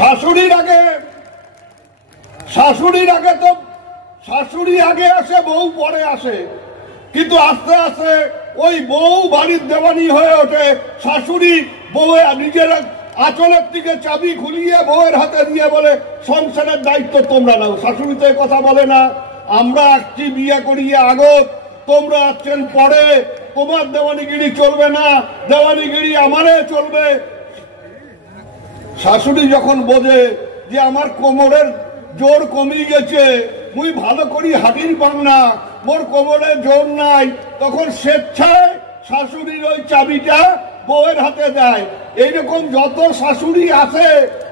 শাশুড়ির আগে তো শাশুড়ি আগে আসে, বউ পরে আসে, কিন্তু আস্তে আস্তে ওই বউ বাড়ির দেওয়ানি হয়ে ওঠে। শাশুড়ি বউ নিজের আঁচলের থেকে চাবি খুলিয়ে বউয়ের হাতে দিয়ে বলে সংসারের দায়িত্ব তোমরা নাও। শাশুড়ি তো কথা বলে না, আমরা আসছি বিয়ে করিয়ে আগত, তোমরা আসছেন পরে, তোমার দেওয়ানিগিরি চলবে না, দেওয়ানিগিরি আমারে চলবে। শাশুড়ি যখন বোঝে যে আমার কোমরের জোর কমিয়ে গেছে, মুই ভালো করি হাঁটির পার না, মোর কোমরে জোর নাই, তখন স্বেচ্ছায় শাশুড়ির ওই চাবিটা বউয়ের হাতে দেয়। এইরকম যত শাশুড়ি আছে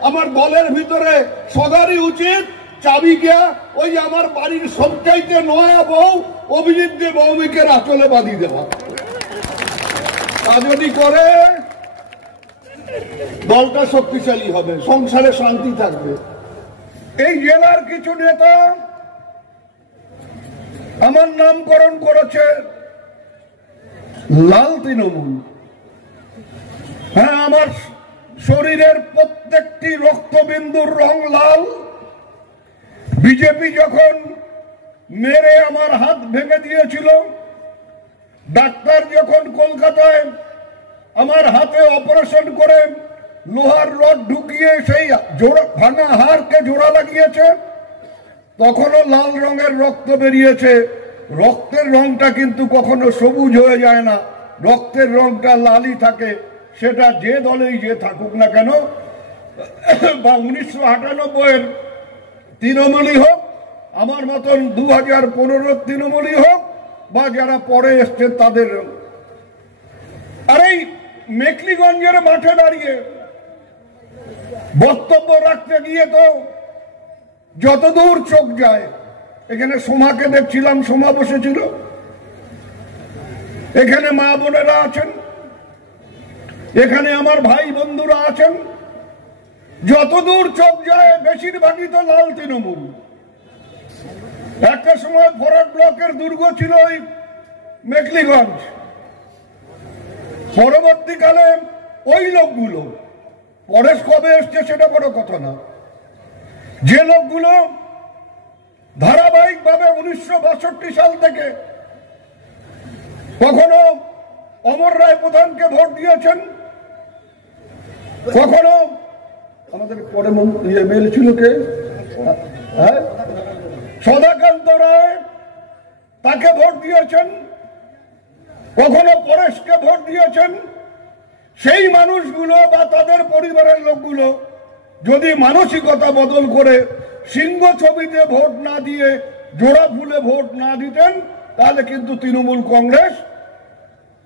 আমার দলের ভিতরে সবারই উচিত চাবিটা ওই আমার বাড়ির সবচাইতে নয়া বউ অভিজিৎ দে ভৌমিকের আঁচলে বাঁধি দেওয়া। তা যদি করে দলটা শক্তিশালী হবে, সংসারে শান্তি থাকবে। এই জেলার কিছু নেতা আমার নামকরণ করেছে লাল তৃণমূল। হ্যাঁ, আমার শরীরের প্রত্যেকটি রক্তবিন্দুর রং লাল। বিজেপি যখন মেরে আমার হাত ভেঙে দিয়েছিল, ডাক্তার যখন কলকাতায় আমার হাতে অপারেশন করে লোহার রড ঢুকিয়ে সেই ভাঙা হাড়কে জোড়া লাগিয়েছে, তখনও লাল রঙের রক্ত বেরিয়েছে। রক্তের রংটা কিন্তু কখনো সবুজ হয়ে যায় না, রক্তের রংটা লালই থাকে, সেটা যে দলেই যে থাকুক না কেন, বা 1998-এর তৃণমূলই হোক, আমার মতন 2015-এর তৃণমূলই হোক, বা যারা পরে এসছেন তাদের। আর এই মেখলিগঞ্জের মাঠে দাঁড়িয়ে বক্তব্য রাখতে গিয়ে তো যতদূর চোখ যায়, এখানে সোমাকে দেখছিলাম, সোমা বসেছিল, এখানে মা বোনেরা আছেন, এখানে আমার ভাই বন্ধুরা আছেন, যতদূর চোখ যায় বেশিরভাগই তো লাল তৃণমূল। একটা সময় ফরওয়ার্ড ব্লকের দুর্গ ছিল ওই মেখলিগঞ্জ, পরবর্তীকালে ওই লোকগুলো পরেশ কবে এসছে সেটা বড় কথা না, যে লোকগুলো ধারাবাহিকভাবে 1962 সাল থেকে কখনো অমর রায় প্রধানকে ভোট দিয়েছেন, কখনো আমাদের পরে এমএলএ ছিল কে, সদাকান্ত রায়, তাকে ভোট দিয়েছেন, কখনো পরেশকে ভোট দিয়েছেন। সেই মানুষগুলো বা তাদের পরিবারের লোকগুলো যদি মানসিকতা বদল করে সিংহ ছবিতে ভোট না দিয়ে জোড়া ফুলে ভোট না দিতেন, তাহলে কিন্তু তৃণমূল কংগ্রেস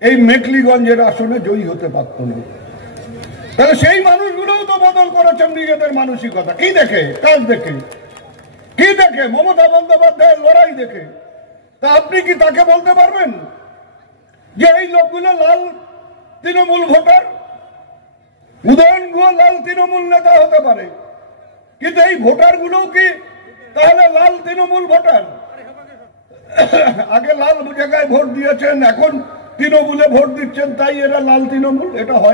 এই মেখলিগঞ্জের আসনে জয়ী হতে পারত না। তাহলে সেই মানুষগুলোও তো বদল করেছেন নিজেদের মানসিকতা। কি দেখে? কাজ দেখে। কি দেখে? মমতা বন্দ্যোপাধ্যায়ের লড়াই দেখে। তা আপনি কি তাকে বলতে পারবেন যে এই লোকগুলো লাল তৃণমূল ভোটার? উদয়ন গুহ লাল তৃণমূল নেতা হতে পারে, কিন্তু এই ভোটার গুলো কি তাহলে লাল তৃণমূল ভোটার? আগে লাল জায়গায় ভোট দিয়েছেন, এখন তৃণমূলে ভোট দিচ্ছেন, তাই এরা লাল তৃণমূল? এটা হয়